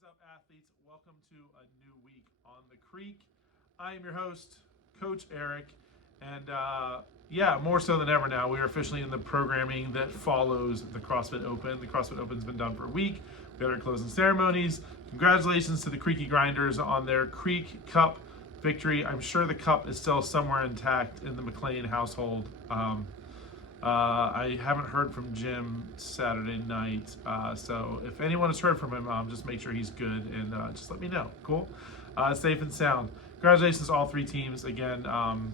what's up, athletes? Welcome to a new week on the Creek. I am your host, Coach Eric, and more so than ever now, we are officially in the programming that follows the CrossFit Open. The CrossFit Open's been done for a week. We had our closing ceremonies. Congratulations to the Creaky Grinders on their Creek Cup victory. I'm sure the cup is still somewhere intact in the McLean household. I haven't heard from Jim Saturday night, so if anyone has heard from him, just make sure he's good and just let me know. Cool? Safe and sound. Congratulations to all three teams again on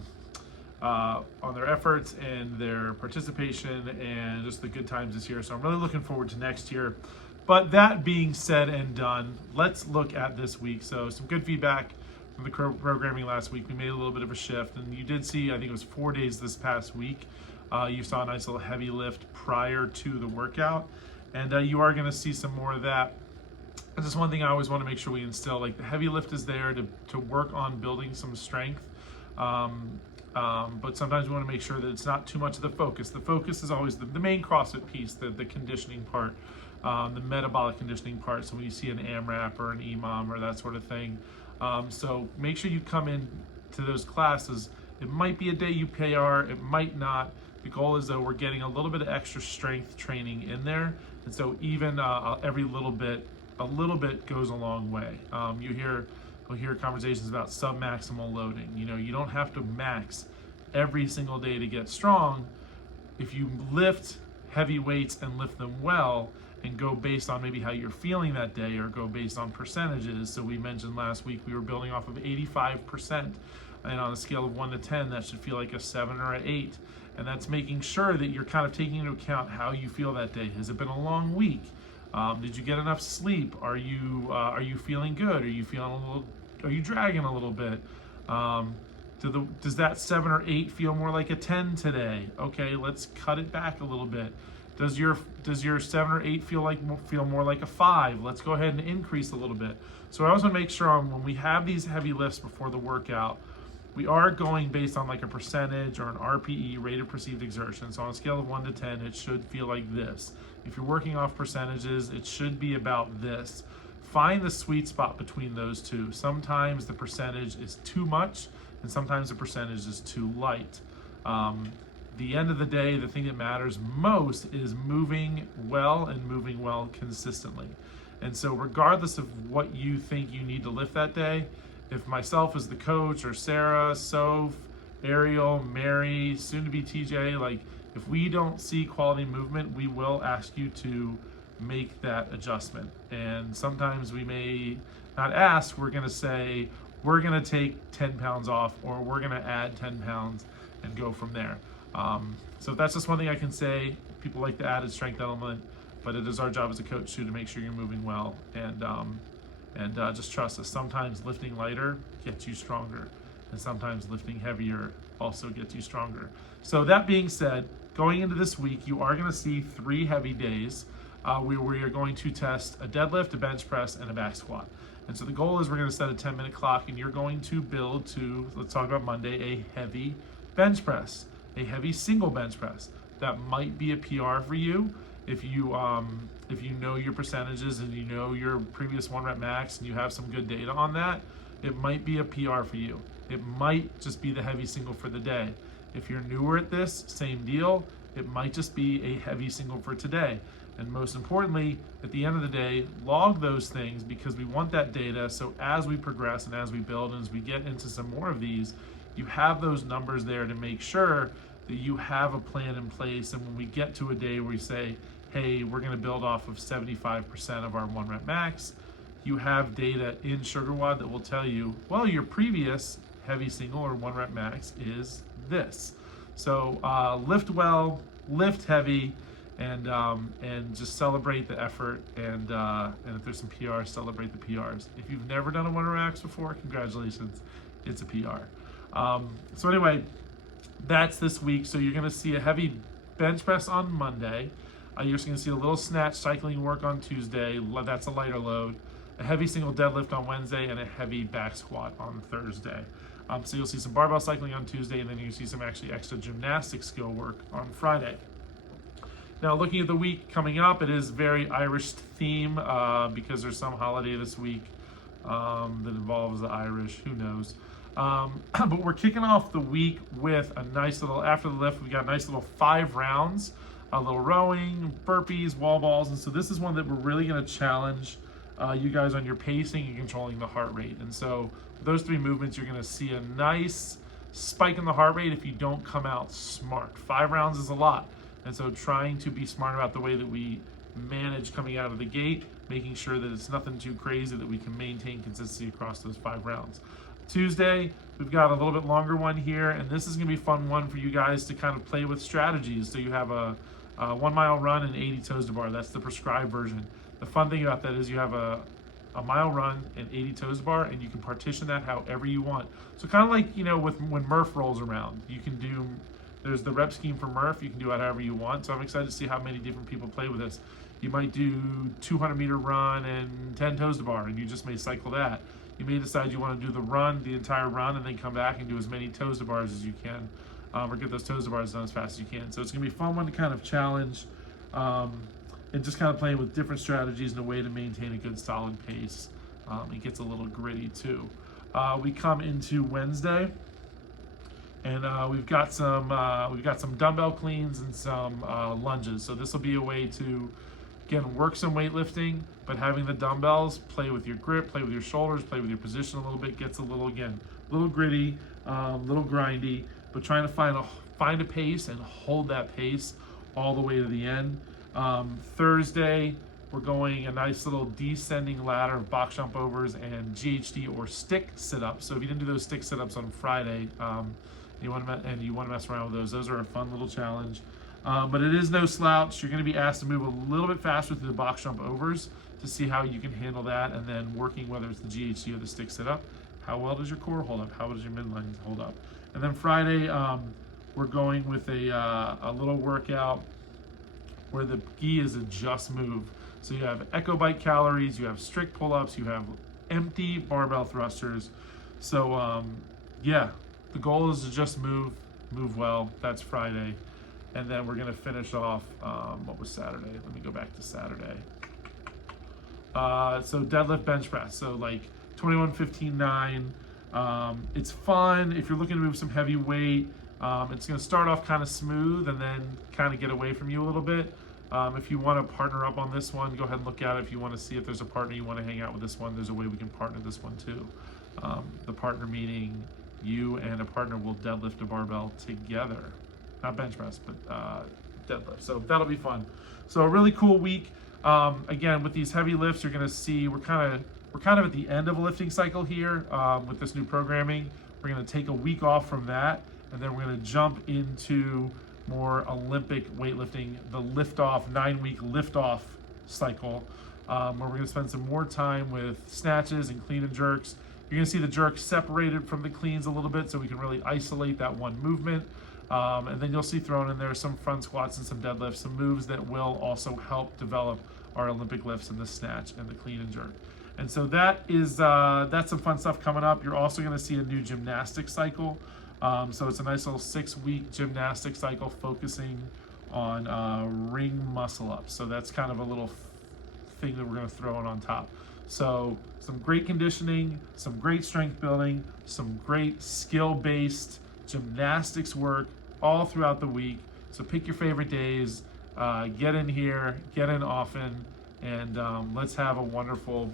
their efforts and their participation and just the good times this year. So I'm really looking forward to next year. But that being said and done, let's look at this week. So some good feedback from the programming last week. We made a little bit of a shift, and you did see, I think it was 4 days this past week. You saw a nice little heavy lift prior to the workout, and you are going to see some more of that. This is one thing I always want to make sure we instill. Like, the heavy lift is there to work on building some strength, but sometimes we want to make sure that it's not too much of the focus. The focus is always the main CrossFit piece, the conditioning part, the metabolic conditioning part. So when you see an AMRAP or an EMOM or that sort of thing, so make sure you come in to those classes. It might be a day you PR, it might not. The goal is, though, we're getting a little bit of extra strength training in there, and so even every little bit goes a long way. We'll hear conversations about sub-maximal loading. You know, you don't have to max every single day to get strong. If you lift heavy weights and lift them well, and go based on maybe how you're feeling that day, or go based on percentages. So we mentioned last week we were building off of 85%, and on a scale of 1 to 10, that should feel like a 7 or an 8. And that's making sure that you're kind of taking into account how you feel that day. Has it been a long week? Did you get enough sleep? Are you feeling good? Are you dragging a little bit? Does that 7 or 8 feel more like a 10 today? Okay, let's cut it back a little bit. Does your 7 or 8 feel more like a 5? Let's go ahead and increase a little bit. So I always want to make sure when we have these heavy lifts before the workout, we are going based on like a percentage or an RPE, rate of perceived exertion. So on a scale of 1 to 10, it should feel like this. If you're working off percentages, it should be about this. Find the sweet spot between those two. Sometimes the percentage is too much, and sometimes the percentage is too light. The end of the day, the thing that matters most is moving well and moving well consistently. And so regardless of what you think you need to lift that day, if myself as the coach, or Sarah, Soph, Ariel, Mary, soon to be TJ, like, if we don't see quality movement, we will ask you to make that adjustment. And sometimes we may not ask, we're gonna say, we're gonna take 10 pounds off, or we're gonna add 10 pounds and go from there. So that's just one thing I can say. People like the added strength element, but it is our job as a coach too to make sure you're moving well, and just trust us. Sometimes lifting lighter gets you stronger, and sometimes lifting heavier also gets you stronger. So that being said, going into this week, you are going to see 3 heavy days where you're going to test a deadlift, a bench press, and a back squat. And so the goal is we're going to set a 10-minute clock, and you're going to build to, let's talk about Monday, a heavy bench press, a heavy single bench press. That might be a PR for you. If you know your percentages and you know your previous 1 rep max and you have some good data on that, it might be a PR for you. It might just be the heavy single for the day. If you're newer at this, same deal. It might just be a heavy single for today. And most importantly, at the end of the day, log those things, because we want that data. So as we progress and as we build and as we get into some more of these, you have those numbers there to make sure that you have a plan in place. And when we get to a day where we say, hey, we're going to build off of 75% of our 1 rep max, you have data in SugarWOD that will tell you, well, your previous heavy single or 1 rep max is this. So lift well, lift heavy, and just celebrate the effort. And if there's some PRs, celebrate the PRs. If you've never done a 1 rep max before, congratulations, it's a PR. So anyway, that's this week. So you're going to see a heavy bench press on Monday. You're just going to see a little snatch cycling work on Tuesday. That's a lighter load. A heavy single deadlift on Wednesday, and a heavy back squat on Thursday. So you'll see some barbell cycling on Tuesday, and then you see some actually extra gymnastics skill work on Friday. Now, looking at the week coming up, it is very Irish theme because there's some holiday this week that involves the Irish. Who knows? But we're kicking off the week with a nice little, after the lift, we got a nice little 5 rounds, a little rowing, burpees, wall balls. And so this is one that we're really going to challenge you guys on your pacing and controlling the heart rate. And so for those 3 movements, you're going to see a nice spike in the heart rate if you don't come out smart. 5 rounds is a lot. And so trying to be smart about the way that we manage coming out of the gate, making sure that it's nothing too crazy, that we can maintain consistency across those 5 rounds. Tuesday, we've got a little bit longer one here, and this is going to be a fun one for you guys to kind of play with strategies. So you have a 1 mile run and 80 toes to bar. That's the prescribed version. The fun thing about that is you have a mile run and 80 toes to bar, and you can partition that however you want. So kind of like, you know, with when Murph rolls around, you can do, there's the rep scheme for Murph, you can do it however you want. So I'm excited to see how many different people play with this. You might do 200-meter run and 10 toes to bar, and you just may cycle that. You may decide you want to do the run, the entire run, and then come back and do as many toes to bars as you can, or get those toes to bars done as fast as you can. So it's going to be a fun one to kind of challenge, and just kind of playing with different strategies in a way to maintain a good solid pace. It gets a little gritty too. We come into Wednesday, and we've got some dumbbell cleans and some lunges. So this will be a way to, again, work some weightlifting, but having the dumbbells, play with your grip, play with your shoulders, play with your position a little bit, gets a little, again, a little gritty, a little grindy, but trying to find a pace and hold that pace all the way to the end. Thursday, we're going a nice little descending ladder of box jump overs and GHD or stick sit-ups. So if you didn't do those stick sit-ups on Friday, you want to mess around with those are a fun little challenge. But it is no slouch. You're going to be asked to move a little bit faster through the box jump overs to see how you can handle that, and then working whether it's the GHD or the stick sit up. How well does your core hold up? How well does your midline hold up? And then Friday, we're going with a little workout where the key is a just move. So you have echo bike calories, you have strict pull-ups, you have empty barbell thrusters. So yeah, the goal is to just move well. That's Friday. And then we're going to finish off, what was Saturday? Let me go back to Saturday. So deadlift bench press. So like 21, 15, 9. It's fun. If you're looking to move some heavy weight, it's going to start off kind of smooth and then kind of get away from you a little bit. If you want to partner up on this one, go ahead and look at it. If you want to see if there's a partner you want to hang out with this one, there's a way we can partner this one too. The partner meaning you and a partner will deadlift a barbell together. Not bench press, but deadlift. So that'll be fun. So a really cool week. Again, with these heavy lifts, you're going to see we're kind of at the end of a lifting cycle here with this new programming. We're going to take a week off from that, and then we're going to jump into more Olympic weightlifting, the lift-off, 9-week lift-off cycle, where we're going to spend some more time with snatches and clean and jerks. You're going to see the jerks separated from the cleans a little bit so we can really isolate that one movement. And then you'll see thrown in there some front squats and some deadlifts, some moves that will also help develop our Olympic lifts in the snatch and the clean and jerk. And so that is that's some fun stuff coming up. You're also going to see a new gymnastics cycle. So it's a nice little 6-week gymnastics cycle focusing on ring muscle ups. So that's kind of a little thing that we're going to throw in on top. So some great conditioning, some great strength building, some great skill-based gymnastics work all throughout the week. So pick your favorite days, get in here, get in often, and let's have a wonderful